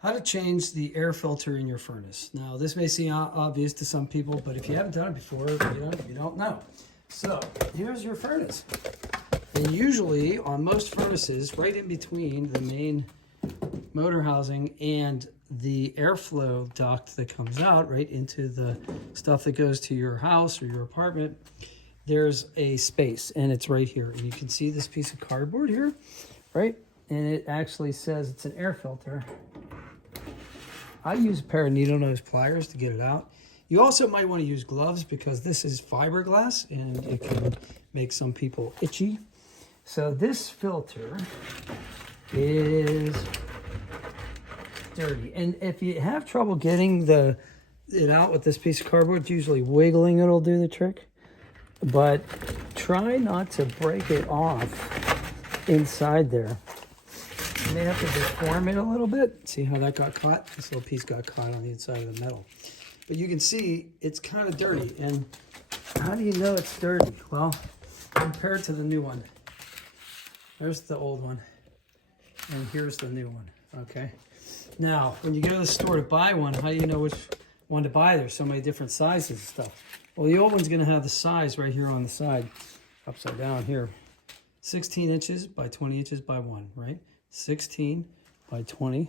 How to change the air filter in your furnace. Now, this may seem obvious to some people, but if you haven't done it before, you don't know. So, here's your furnace. And usually, on most furnaces, right in between the main motor housing and the airflow duct that comes out right into the stuff that goes to your house or your apartment, there's a space, and it's right here. And you can see this piece of cardboard here, right? And it actually says it's an air filter. I use a pair of needle nose pliers to get it out. You also might want to use gloves because this is fiberglass and it can make some people itchy. So this filter is dirty. And if you have trouble getting it out with this piece of cardboard, usually wiggling it'll do the trick. But try not to break it off inside there. You may have to deform it a little bit. See how that got caught? This little piece got caught on the inside of the metal. But you can see it's kind of dirty. And how do you know it's dirty? Well, compared to the new one. There's the old one. And here's the new one. Okay. Now, when you go to the store to buy one, how do you know which one to buy? There's so many different sizes and stuff. Well, the old one's going to have the size right here on the side, upside down here. 16 inches by 20 inches by 1, right? 16 by 20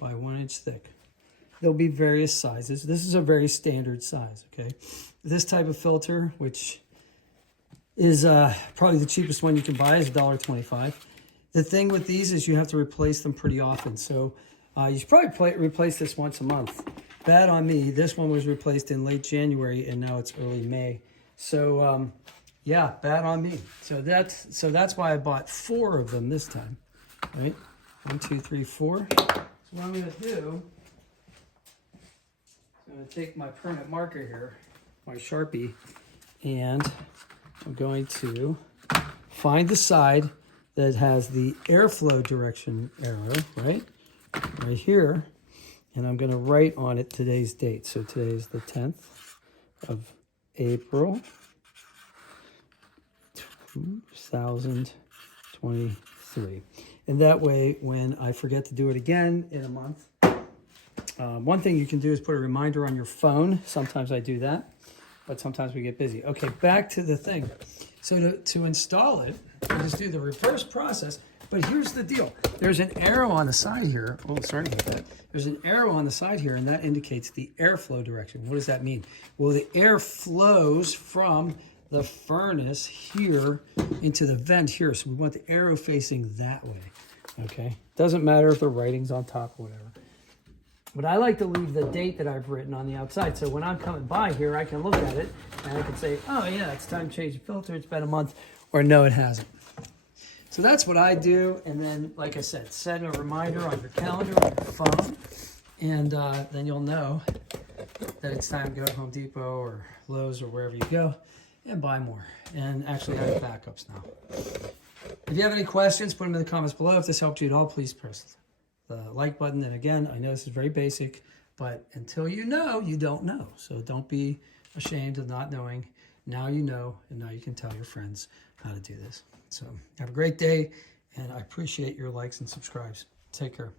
by 1 inch thick. There'll be various sizes. This is a very standard size, okay? This type of filter, which is probably the cheapest one you can buy, is $1.25. The thing with these is you have to replace them pretty often. So you should probably replace this once a month. Bad on me. This one was replaced in late January and now it's early May. So yeah, bad on me. So that's why I bought 4 of them this time. Right? 1, 2, 3, 4. So what I'm going to do, I'm going to take my permanent marker here, my Sharpie, and I'm going to find the side that has the airflow direction arrow, right here, and I'm going to write on it today's date. So today is the 10th of April, 2023. And that way, when I forget to do it again in a month, one thing you can do is put a reminder on your phone. Sometimes I do that, but sometimes we get busy. Okay, back to the thing. So to install it, I just do the reverse process. But here's the deal. There's an arrow on the side here. Oh, sorry about that. There's an arrow on the side here, and that indicates the airflow direction. What does that mean? Well, the air flows from the furnace here into the vent here. So we want the arrow facing that way, okay? Doesn't matter if the writing's on top or whatever. But I like to leave the date that I've written on the outside. So when I'm coming by here, I can look at it and I can say, oh yeah, it's time to change the filter. It's been a month, or no, it hasn't. So that's what I do. And then, like I said, set a reminder on your calendar, on your phone, and then you'll know that it's time to go to Home Depot or Lowe's or wherever you go and buy more. And actually have backups now. If you have any questions, put them in the comments below. If this helped you at all, please press the like button. And again, I know this is very basic, but until you know, you don't know. So don't be ashamed of not knowing. Now you know, and now you can tell your friends how to do this. So have a great day, and I appreciate your likes and subscribes. Take care.